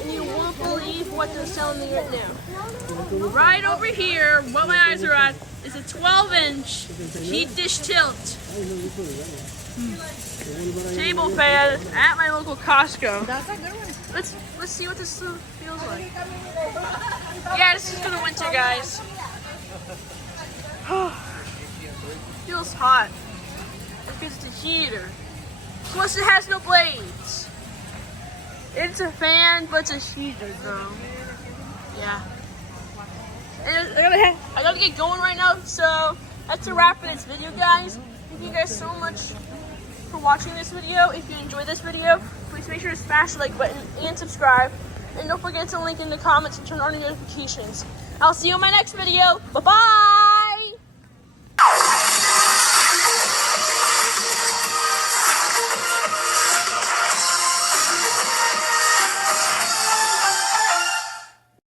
and you won't believe what they're selling me right now. Right over here, what my eyes are at, is a 12-inch HeatDish tilt table fan at my local Costco. That's a good one. Let's see what this feels like. Yeah, this is for the winter, guys. Feels hot because it's a heater. Plus, it has no blades. It's a fan, but it's a heater, though. Yeah. And I gotta get going right now, so that's a wrap for this video, guys. Thank you guys so much for watching this video. If you enjoyed this video, please make sure to smash the like button and subscribe. And don't forget to link in the comments and turn on your notifications. I'll see you in my next video. Bye-bye!